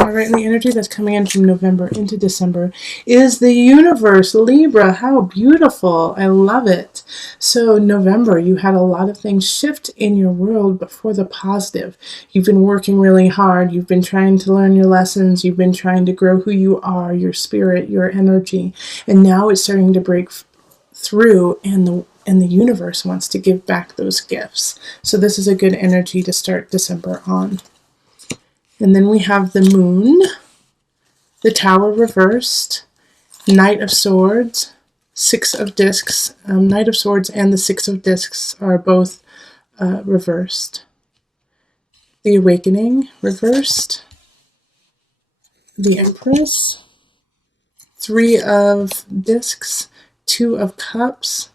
All right, and the energy that's coming in from November into December is the universe, Libra. How beautiful. I love it. So November, you had a lot of things shift in your world, but for the positive. You've been working really hard. You've been trying to learn your lessons. You've been trying to grow who you are, your spirit, your energy. And now it's starting to break through, and the universe wants to give back those gifts. So this is a good energy to start December on. And then we have the moon, the tower reversed, Knight of Swords, Six of Discs. Knight of Swords and the Six of Discs are both reversed. The Awakening reversed, the Empress, Three of Discs, Two of Cups,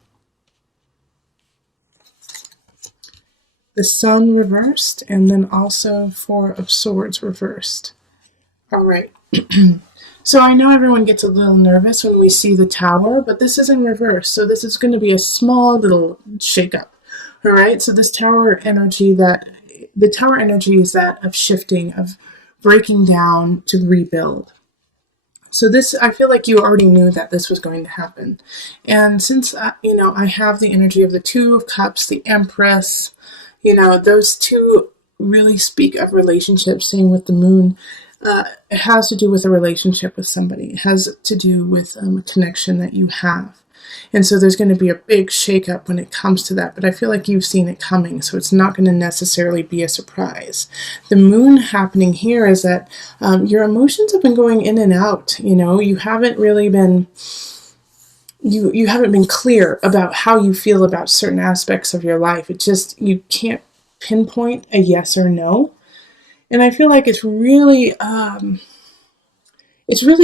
the Sun reversed, and then also Four of Swords reversed. All right. So I know everyone gets a little nervous when we see the Tower, but this is in reverse. So this is going to be a small little shakeup. All right. So this Tower energy is that of shifting, of breaking down to rebuild. So this, I feel like you already knew that this was going to happen. And since, I have the energy of the Two of Cups, the Empress, those two really speak of relationships. Same with the moon. It has to do with a relationship with somebody. It has to do with a connection that you have. And so there's going to be a big shakeup when it comes to that. But I feel like you've seen it coming, so it's not going to necessarily be a surprise. The moon happening here is that your emotions have been going in and out. You haven't really been... You haven't been clear about how you feel about certain aspects of your life. You can't pinpoint a yes or no. And I feel like it's really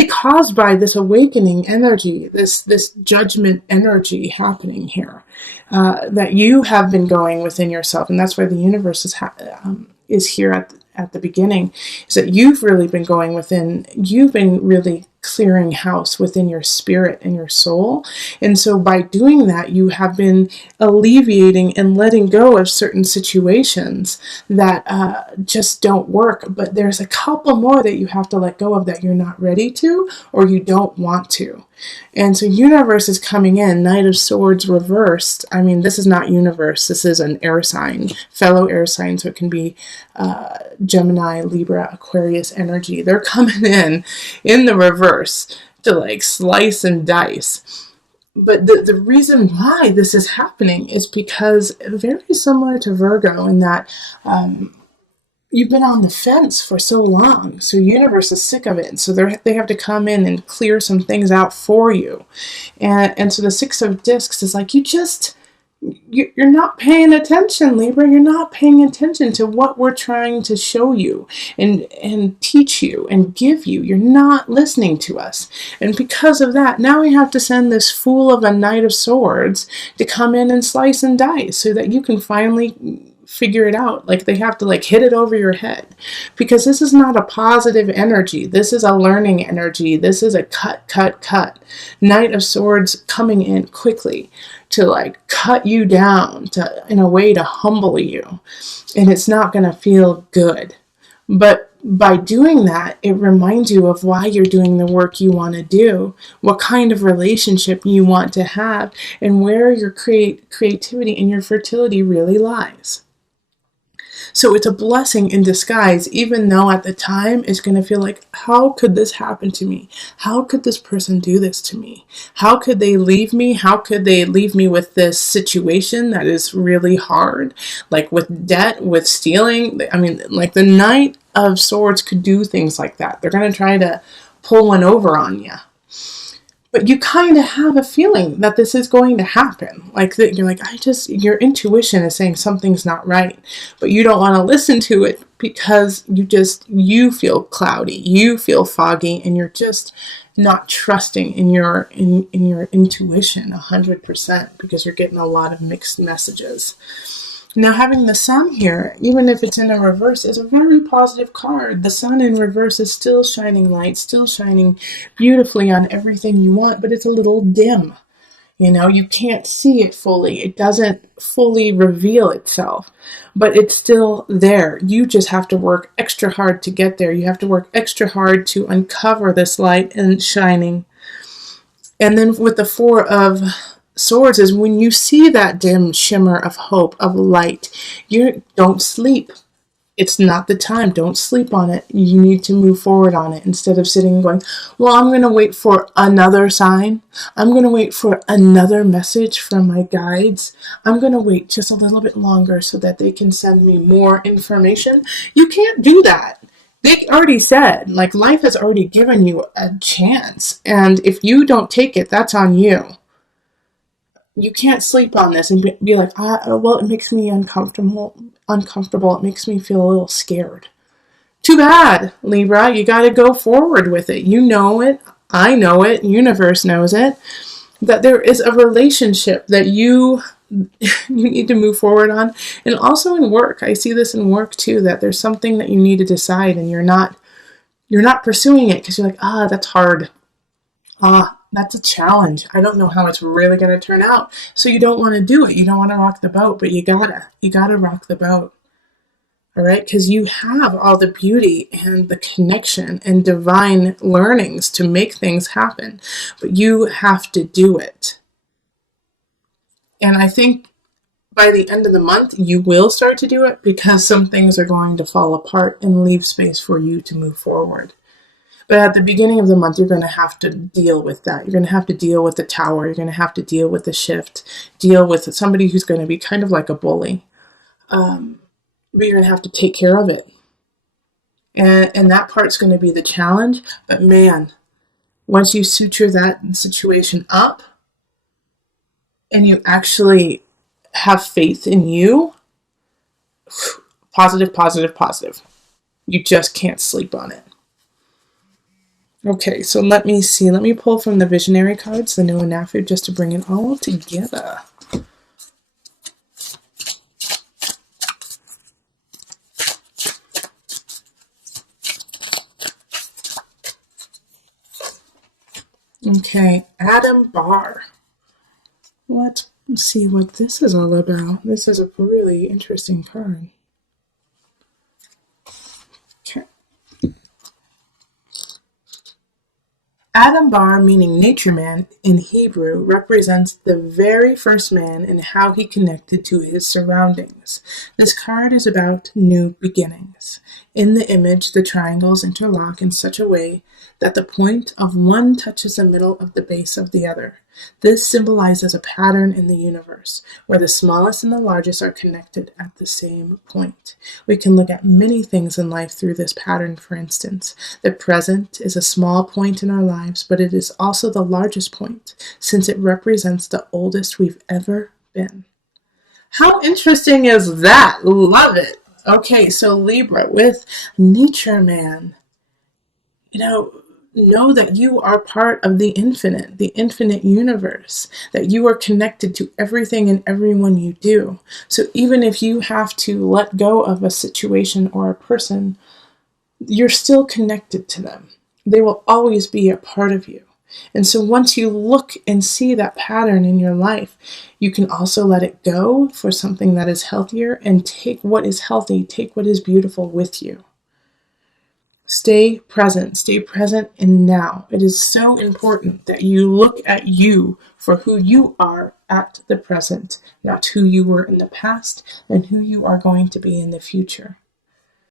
caused by this awakening energy, this judgment energy happening here, that you have been going within yourself. And that's why the universe is here at the beginning, is that you've really been going within, you've been really clearing house within your spirit and your soul. And so by doing that, you have been alleviating and letting go of certain situations that just don't work. But there's a couple more that you have to let go of that you're not ready to, or you don't want to. And so universe is coming in, Knight of Swords reversed. I mean, this is not universe. This is an air sign, fellow air sign. So it can be Gemini, Libra, Aquarius energy. They're coming in the reverse to slice and dice. But the reason why this is happening is because very similar to Virgo in that you've been on the fence for so long, so universe is sick of it. So they have to come in and clear some things out for you. And so the Six of Discs is like, you're not paying attention, Libra. You're not paying attention to what we're trying to show you and teach you and give you. You're not listening to us. And because of that, now we have to send this fool of a Knight of Swords to come in and slice and dice so that you can finally figure it out. They have to hit it over your head, because this is not a positive energy. This is a learning energy. This is a cut. Knight of Swords coming in quickly to cut you down, in a way to humble you. And it's not going to feel good. But by doing that, it reminds you of why you're doing the work you want to do, what kind of relationship you want to have, and where your creativity and your fertility really lies. So it's a blessing in disguise, even though at the time it's going to feel like, how could this happen to me? How could this person do this to me? How could they leave me? How could they leave me with this situation that is really hard? With debt, with stealing. I mean, the Knight of Swords could do things like that. They're going to try to pull one over on you. But you kind of have a feeling that this is going to happen. You're your intuition is saying something's not right. But you don't want to listen to it because you feel cloudy. You feel foggy, and you're just not trusting in your intuition 100%, because you're getting a lot of mixed messages. Now, having the Sun here, even if it's in a reverse, is a very positive card. The Sun in reverse is still shining light, still shining beautifully on everything you want, but it's a little dim. You can't see it fully. It doesn't fully reveal itself, but it's still there. You just have to work extra hard to get there. You have to work extra hard to uncover this light and shining. And then with the Four of Swords is when you see that dim shimmer of hope, of light, you don't sleep. It's not the time. Don't sleep on it. You need to move forward on it instead of sitting and going, well, I'm going to wait for another sign. I'm going to wait for another message from my guides. I'm going to wait just a little bit longer so that they can send me more information. You can't do that. They already said, life has already given you a chance. And if you don't take it, that's on you. You can't sleep on this and be like, well, it makes me uncomfortable. It makes me feel a little scared. Too bad, Libra. You got to go forward with it. You know it. I know it. Universe knows it. That there is a relationship that you need to move forward on. And also in work. I see this in work too, that there's something that you need to decide and you're not pursuing it because you're like, that's hard. That's a challenge. I don't know how it's really going to turn out. So you don't want to do it. You don't want to rock the boat, but you gotta rock the boat. All right. Because you have all the beauty and the connection and divine learnings to make things happen, but you have to do it. And I think by the end of the month, you will start to do it because some things are going to fall apart and leave space for you to move forward. But at the beginning of the month, you're going to have to deal with that. You're going to have to deal with the tower. You're going to have to deal with the shift, deal with somebody who's going to be kind of like a bully. But you're going to have to take care of it. And that part's going to be the challenge. But man, once you suture that situation up and you actually have faith in you, positive, positive, positive. You just can't sleep on it. Okay, so let me see. Let me pull from the Visionary cards, the Nuanafu, just to bring it all together. Okay, Adam Barr. Let's see what this is all about. This is a really interesting card. Okay. Adam Bar, meaning nature man in Hebrew, represents the very first man and how he connected to his surroundings. This card is about new beginnings. In the image, the triangles interlock in such a way that the point of one touches the middle of the base of the other. This symbolizes a pattern in the universe, where the smallest and the largest are connected at the same point. We can look at many things in life through this pattern, for instance. The present is a small point in our lives, but it is also the largest point, since it represents the oldest we've ever been. How interesting is that? Love it. Okay, so Libra with Nature Man. Know that you are part of the infinite universe, that you are connected to everything and everyone you do. So even if you have to let go of a situation or a person, you're still connected to them. They will always be a part of you. And so once you look and see that pattern in your life, you can also let it go for something that is healthier and take what is healthy, take what is beautiful with you. Stay present in now. It is so important that you look at you for who you are at the present, not who you were in the past and who you are going to be in the future.